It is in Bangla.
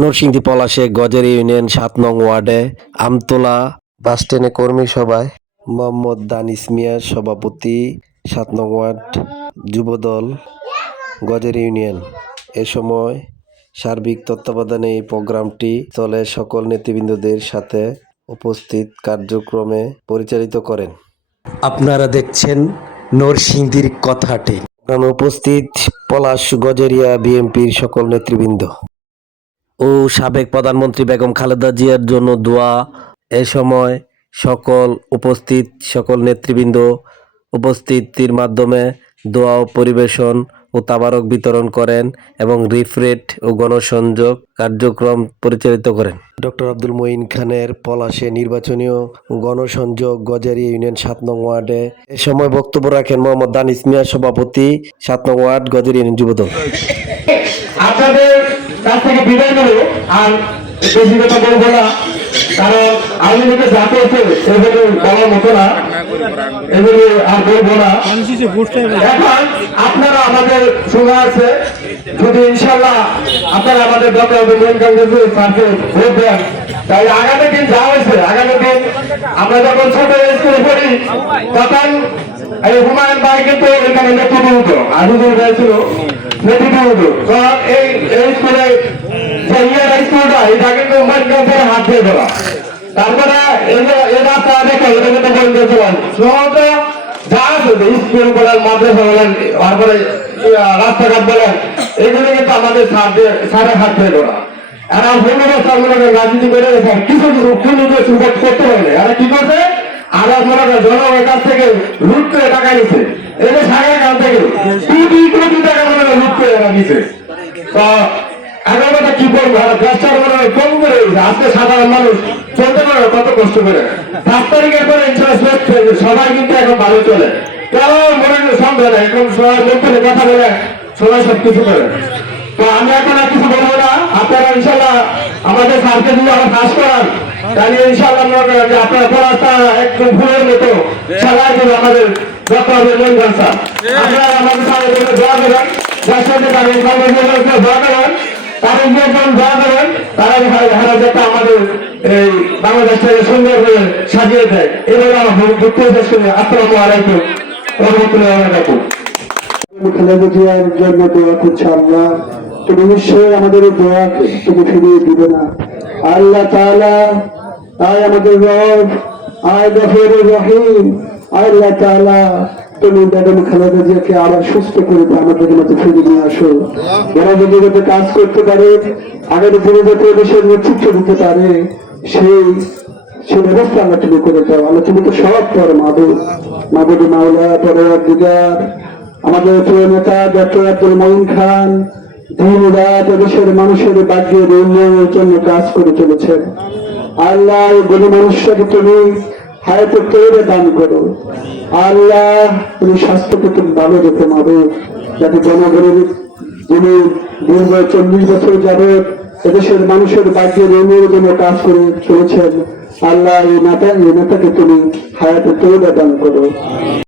নরসিংদী পলাশে গজের ইউনিয়ন ৭ নং ওয়ার্ডে আমতলা বাসস্ট্যান্ডে কর্মী সভায় মোহাম্মদ দানিশ মিয়ার সভাপতি ৭ নং ওয়ার্ড যুবদল গজের ইউনিয়ন। এ সময় সার্বিক তত্ত্বাবধানে এই প্রোগ্রামটি চলে সকল নেতৃবৃন্দদের সাথে উপস্থিত কার্যক্রমে পরিচালিত করেন। আপনারা দেখছেন নরসিংদীর কথাটি। উপস্থিত পলাশ গজেরিয়া বিএনপির সকল নেতৃবৃন্দ ও সাবেক প্রধানমন্ত্রী বেগম খালেদা জিয়ার জন্য দোয়া। এ সময় উপস্থিত সকল নেতৃবৃন্দ উপস্থিতির মাধ্যমে দোয়া পরিবেশন ও তাবারক বিতরণ করেন এবং রিফ্রেট ও গণসংযোগ কার্যক্রম পরিচালিত করেন। ডক্টর আব্দুল মঈন খানের পলাশে নির্বাচনী গণসংযোগ গজেরিয়া ইউনিয়ন ৭ নং ওয়ার্ডে এ সময় বক্তব্য রাখেন মোহাম্মদ দানিশ মিয়া, সভাপতি ৭ নং ওয়ার্ড গজেরিয়া ইউনিয়ন যুবদল। আপনাদের কাছ থেকে বিদায় নেব, আর বেশি কথা বলবো না, কারণ আওয়ামী লীগের যা পেয়েছে এগুলো বলার মতো না, এগুলো আর বলবো না। এখন আপনারা আমাদের শোনা আছে, যদি ইনশাল্লাহ আপনারা আমাদের ডক্টর আব্দুল মঈন খানের সাথে ভোট দেন, তাই আগামী দিন যা হয়েছে, আগামী দিন আমরা যখন ছোট স্কুলে পড়ি তখন এই হুমায়ুন ভাই কিন্তু এখানে নেতৃত্ব আজুদুল ভাই ছিল নেতৃত্ব। কারণ এই স্কুলে যে স্কুলটা এটা কিন্তু হুমায়ুন খানের হাত দিয়ে দেওয়া, তারপরে এই রাস্তা দেখে এটা কিন্তু বন্ধ চলান সমস্ত যা আছে স্কুল বলেন, মাদ্রাসা বলেন, তারপরে রাস্তাঘাট বলেন, এগুলো কিন্তু আমাদের সাড়ে হাত দিয়ে দেওয়া। এরা রাজনীতি করে কিছু কিছু করতে পারে, এরা কি করছে, আবার মনে করে জনগণের কাছ থেকে লুট করে টাকা নিচ্ছে, এদের সাগরের কাছ থেকে কোটি কোটি টাকা মনে করে লুট করে এরা নিচ্ছে। তো এগারোটা কি করবো, দেশটার মনে হয় কম করে আজকে সাধারণ মানুষ চলতে পারে কত কষ্ট করে। 7 তারিখের পরে ইন্টারেস্ট সবাই কিন্তু এখন ভালো চলে, কেন মনে হয় সন্দেহ নেই, এখন সবাই মধ্যে কথা বলে সবাই সবকিছু করে। তো আমি এখন আর কিছু বলবো না, আপনারা ইনশাল্লাহ আমাদের স্যারকে যদি আমার কাজ করান, তাহলে ইনশাল্লাহ মনে করেন যে আপনারা পড়াটা একদম ভুলের মতো সবাই করে আমাদের ডক্টর আব্দুল মঈন খান স্যার, আপনারা আমাদের স্যারের জন্য দোয়া করেন, যার সাথে তাদের দোয়া করেন, তাদের যখন দোয়া করেন তারা হারা যেটা আমাদের এই বাংলাদেশটাকে সুন্দর করে সাজিয়ে দেয়। এভাবে আমার বক্তব্য শেষ করি। আসসালামু আলাইকুম ওয়া রাহমাতুল্লাহি ওয়া বারাকাতুহু। খালেদা জিয়ার জন্য দোয়া করছি, আল্লাহ তুমি নিশ্চয়ই আমাদের দোয়া তুমি ফিরিয়ে দিবে না। আল্লাহ তাআলা আয় আমাদের রব, আয় গফুরুর রহিম, আল্লাহ তাআলা তুমি বেগম খালেদা জিয়াকে আবার সুস্থ করে আমাদের মতো ফিরিয়ে নিয়ে আসো। যারা যদি যাতে কাজ করতে পারে, আগামী দিনে যাতে দেশের নেতৃত্ব দিতে পারে, সেই ব্যবস্থা আল্লাহ তুমি করে দাও। আল্লাহ তুমি তো সব পর মাবুদ মাওলা পরওয়ারদিগার। আমাদের প্রিয় নেতা ডক্টর আব্দুল মঈন খান দিন রাত দেশের মানুষের ভাগ্যের উন্নয়নের জন্য কাজ করে চলেছেন। আল্লাহ গরিব মানুষটাকে তুমি হায়াতের তৈরি দান করো। আল্লাহ তুমি স্বাস্থ্যকে তুমি ভালো রেখে মাবো, যাতে জনগণের যিনি দীর্ঘ 40 বছর যাবৎ এদেশের মানুষের ভাগ্যের উন্নয়নের জন্য কাজ করে চলেছেন, আল্লাহ এই নেতাকে তুমি হায়াতের তৈরি দান করো।